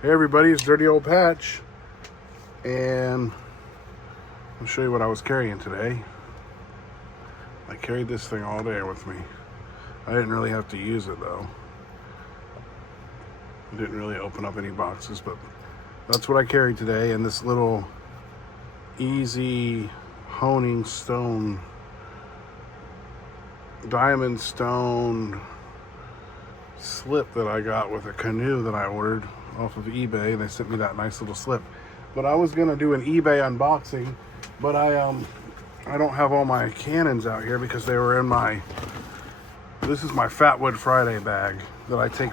Hey everybody, it's Dirty Old Patch, and I'll show you what I was carrying today. I carried this thing all day with me. I didn't really have to use it though. I didn't really open up any boxes, but that's what I carried today, and this little easy honing stone, diamond stone slip that I got with a canoe that I ordered off of eBay. They sent me that nice little slip. But I was gonna do an eBay unboxing, but I don't have all my cannons out here because they were in my, this is my Fatwood Friday bag that I take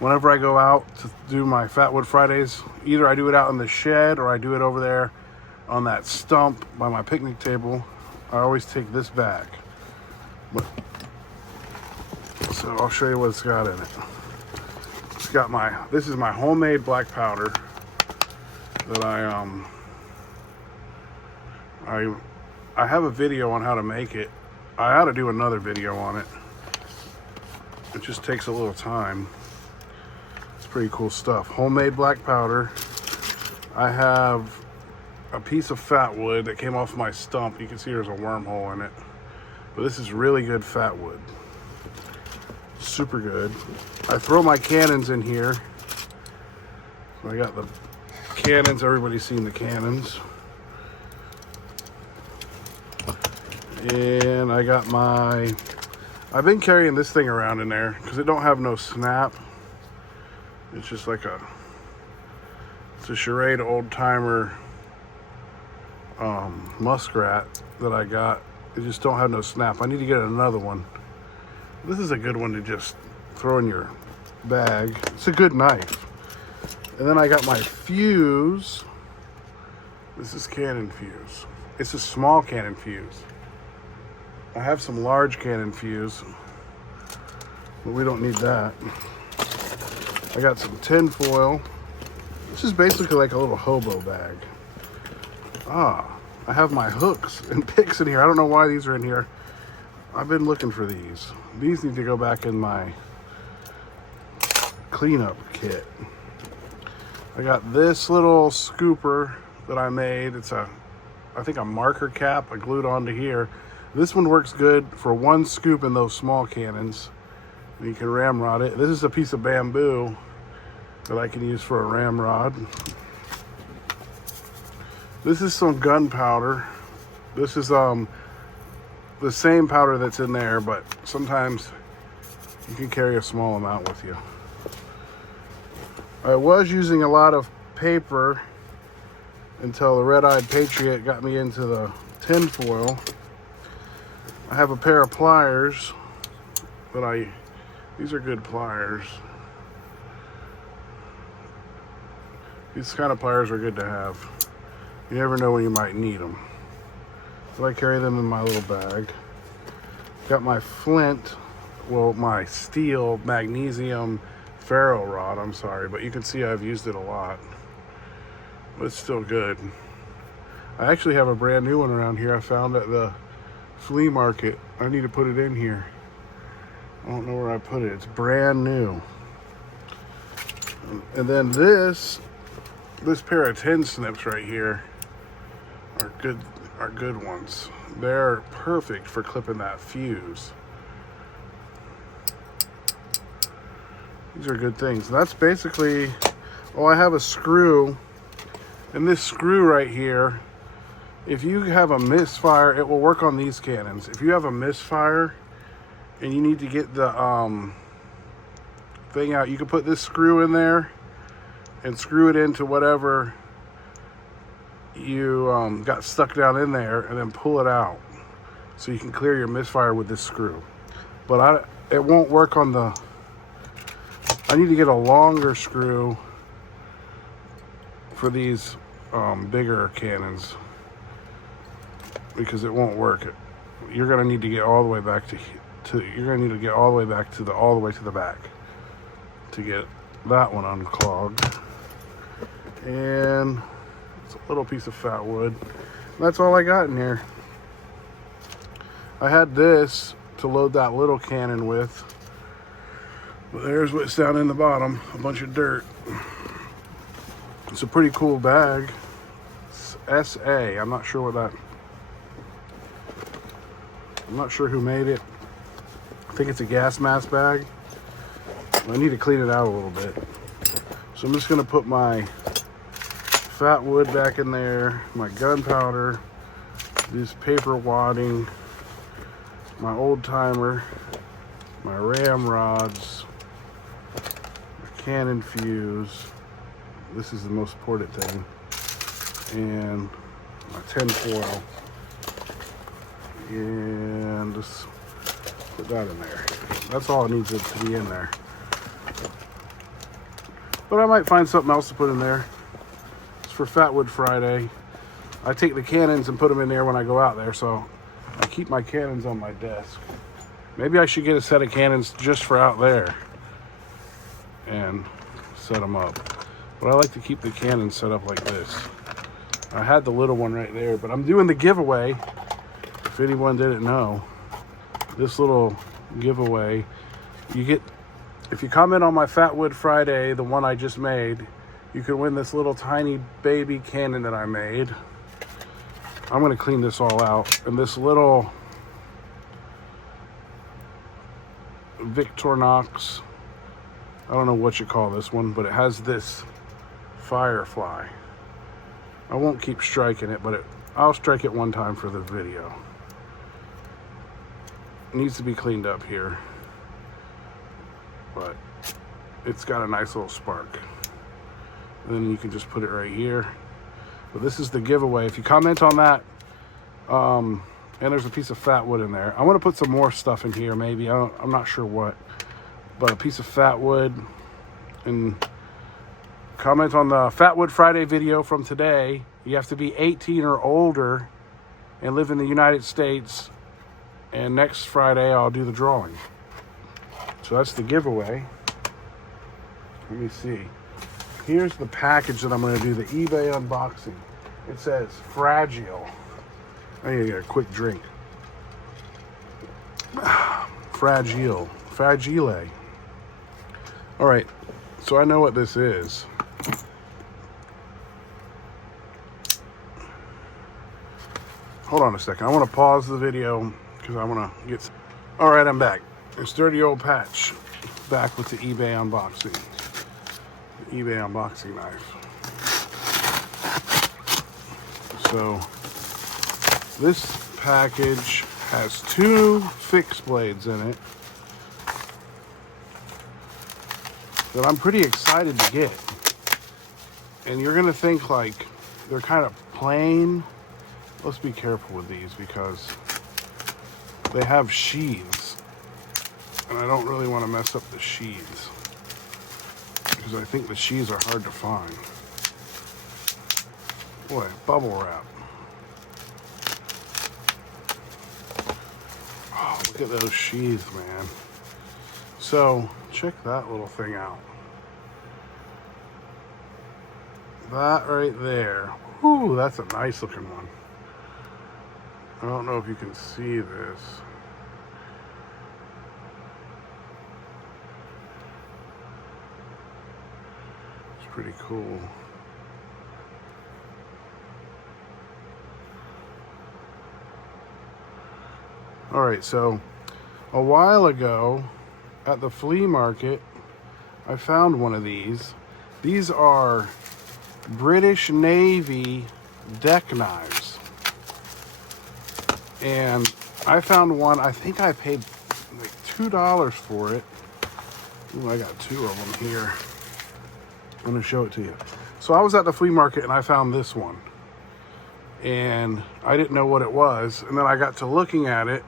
whenever I go out to do my Fatwood Fridays. Either I do it out in the shed or I do it over there on that stump by my picnic table. I always take this bag. So I'll show you what it's got in it. It's got this is my homemade black powder that I have a video on how to make it. I ought to do another video on it. It just takes a little time. It's pretty cool stuff. Homemade black powder. I have a piece of fatwood that came off my stump. You can see there's a wormhole in it. But this is really good fatwood. Super good. I throw my cannons in here. I got the cannons. Everybody's seen the cannons. And I got I've been carrying this thing around in there because it don't have no snap. It's just like it's a charade old timer muskrat that I got. It just don't have no snap. I need to get another one. This is a good one to just throw in your bag. It's a good knife. And then I got my fuse. This is cannon fuse. It's a small cannon fuse. I have some large cannon fuse, but we don't need that. I got some tin foil. This is basically like a little hobo bag. I have my hooks and picks in here. I don't know why these are in here. I've been looking for these. These need to go back in my cleanup kit. I got this little scooper that I made. It's I think a marker cap I glued onto here. This one works good for one scoop in those small cannons. You can ramrod it. This is a piece of bamboo that I can use for a ramrod. This is some gunpowder. This is the same powder that's in there, but sometimes you can carry a small amount with you. I was using a lot of paper until the Red-Eyed Patriot got me into the tin foil. I have a pair of pliers that these are good pliers. These kind of pliers are good to have. You never know when you might need them. So I carry them in my little bag. Got my flint, well, my steel magnesium ferro rod, I'm sorry, but you can see I've used it a lot. But it's still good. I actually have a brand new one around here I found at the flea market. I need to put it in here. I don't know where I put it. It's brand new. And then this pair of tin snips right here are good ones. They're perfect for clipping that fuse. These are good things. That's basically, I have a screw, and this screw right here, if you have a misfire, it will work on these cannons. If you have a misfire and you need to get the thing out, you can put this screw in there and screw it into whatever you got stuck down in there, and then pull it out so you can clear your misfire with this screw. But it won't work on I need to get a longer screw for these bigger cannons because it won't work. You're gonna need to get all the way back you're gonna need to get all the way back all the way to the back to get that one unclogged. And it's a little piece of fatwood. That's all I got in here. I had this to load that little cannon with, but there's what's down in the bottom, a bunch of dirt. It's a pretty cool bag. It's SA. I'm not sure who made it. I think it's a gas mask bag. I need to clean it out a little bit. So I'm just gonna put my fatwood back in there, my gunpowder, this paper wadding, my old timer, my ramrods, my cannon fuse. This is the most important thing. And my tin foil. And just put that in there. That's all it needs to be in there. But I might find something else to put in there. It's for Fatwood Friday. I take the cannons and put them in there when I go out there, so I keep my cannons on my desk. Maybe I should get a set of cannons just for out there and set them up. But I like to keep the cannons set up like this. I had the little one right there, but I'm doing the giveaway. If anyone didn't know, this little giveaway, you get, if you comment on my Fatwood Friday, the one I just made, you can win this little tiny baby cannon that I made. I'm gonna clean this all out. And this little Victorinox, I don't know what you call this one, but it has this firefly. I won't keep striking it, but I'll strike it one time for the video. It needs to be cleaned up here, but it's got a nice little spark. And then you can just put it right here. But this is the giveaway. If you comment on that, and there's a piece of fatwood in there. I want to put some more stuff in here, maybe. I'm not sure what, but a piece of fatwood. And comment on the Fatwood Friday video from today. You have to be 18 or older and live in the United States. And next Friday, I'll do the drawing. So that's the giveaway. Let me see. Here's the package that I'm going to do the eBay unboxing. It says fragile. I need to get a quick drink. Fragile. All right. So I know what this is. Hold on a second. I want to pause the video because I want to get... All right, I'm back. It's Dirty Old Patch back with the eBay unboxing. The eBay unboxing knife. So this package has 2 fixed blades in it that I'm pretty excited to get. And you're gonna think like they're kind of plain. Let's be careful with these because they have sheaths, and I don't really want to mess up the sheaths because I think the sheaths are hard to find. Boy, bubble wrap. Oh, look at those sheaths, man. So check that little thing out. That right there. Ooh, that's a nice looking one. I don't know if you can see this. It's pretty cool. All right, so a while ago at the flea market, I found one of these. These are British Navy deck knives. And I found one, I think I paid like $2 for it. Ooh, I got 2 of them here. I'm gonna show it to you. So I was at the flea market and I found this one. And I didn't know what it was. And then I got to looking at it.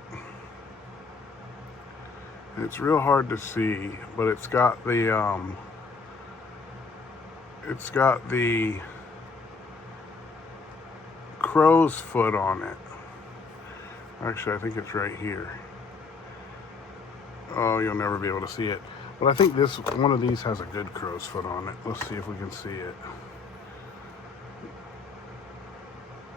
And it's real hard to see, but it's got the crow's foot on it. Actually, I think it's right here. Oh, you'll never be able to see it. But I think this one of these has a good crow's foot on it. Let's see if we can see it.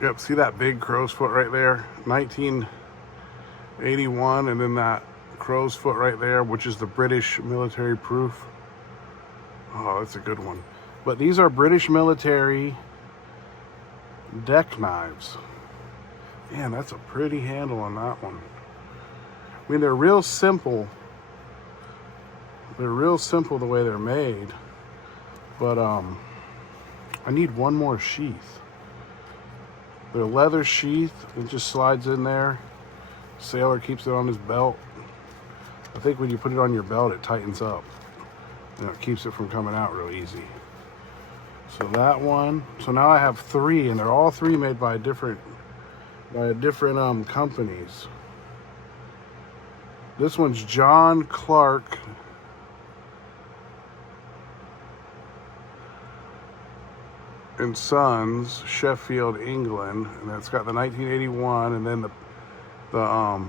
Yep, see that big crow's foot right there? 1981, and then that crow's foot right there, which is the British military proof. Oh, that's a good one. But these are British military deck knives. Man, that's a pretty handle on that one. I mean, they're real simple. They're real simple the way they're made. But I need one more sheath. They're leather sheath. It just slides in there. Sailor keeps it on his belt. I think when you put it on your belt, it tightens up. And it keeps it from coming out real easy. So that one. So now I have 3, and they're all 3 made by different companies. This one's John Clark and Sons, Sheffield, England, and it's got the 1981, and then the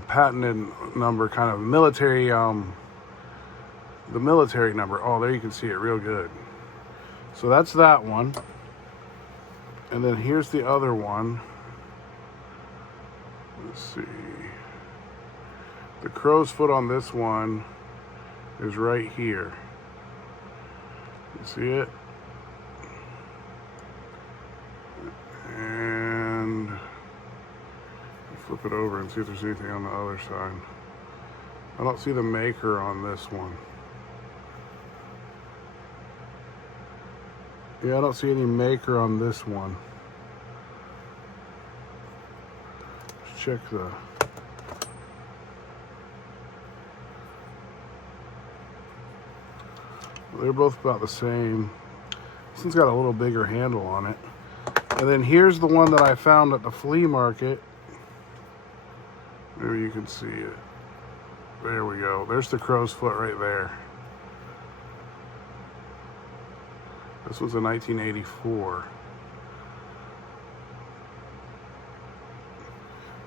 patented number, kind of military, the military number. Oh, there you can see it real good. So that's that one. And then here's the other one. Let's see. The crow's foot on this one is right here. You see it? And flip it over and see if there's anything on the other side. I don't see the maker on this one. Yeah, I don't see any maker on this one. Let's check the... They're both about the same. This one's got a little bigger handle on it. And then here's the one that I found at the flea market. Maybe you can see it. There we go. There's the crow's foot right there. This was a 1984.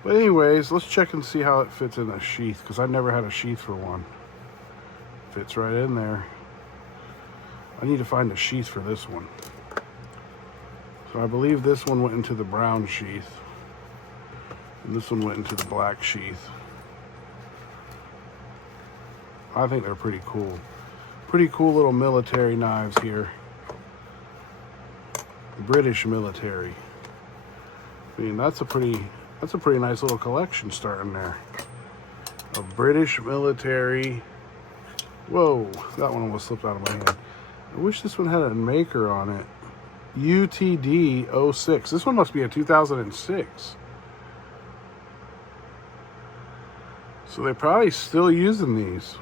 But anyways, let's check and see how it fits in a sheath, because I never had a sheath for one. Fits right in there. I need to find a sheath for this one. So I believe this one went into the brown sheath, and this one went into the black sheath. I think they're pretty cool. Pretty cool little military knives here. British military. I mean, that's a pretty nice little collection starting there. A British military. Whoa, that one almost slipped out of my hand. I wish this one had a maker on it. UTD 06. This one must be a 2006. So they're probably still using these.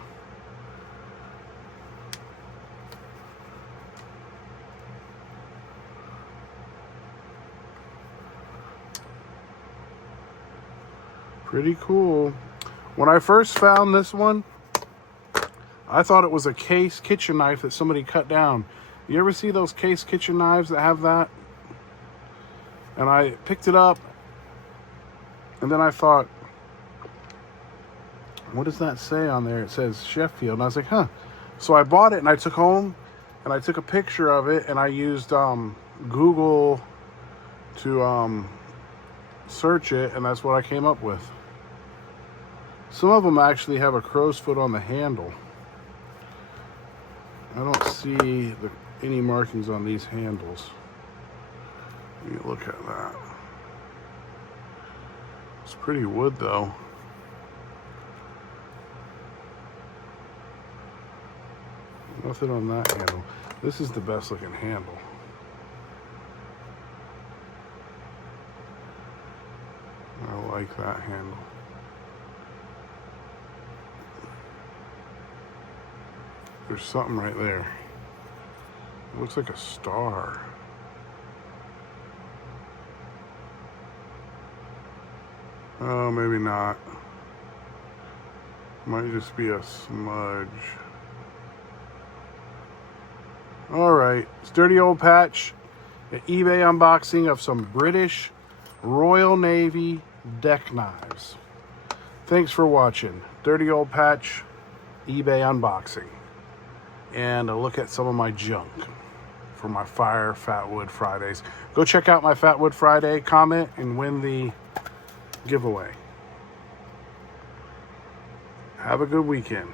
Pretty cool. When I first found this one, I thought it was a case kitchen knife that somebody cut down. You ever see those case kitchen knives that have that? And I picked it up, and then I thought, what does that say on there? It says Sheffield. And I was like, huh. So I bought it, and I took home, and I took a picture of it, and I used Google to search it, and that's what I came up with. Some of them actually have a crow's foot on the handle. I don't see any markings on these handles. Let me look at that. It's pretty wood though. Nothing on that handle. This is the best looking handle. I like that handle. There's something right there. It looks like a star. Oh, maybe not. Might just be a smudge. Alright, it's Dirty Old Patch. An eBay unboxing of some British Royal Navy deck knives. Thanks for watching. Dirty Old Patch eBay unboxing. And a look at some of my junk for my Fire Fatwood Fridays. Go check out my Fatwood Friday, comment, and win the giveaway. Have a good weekend.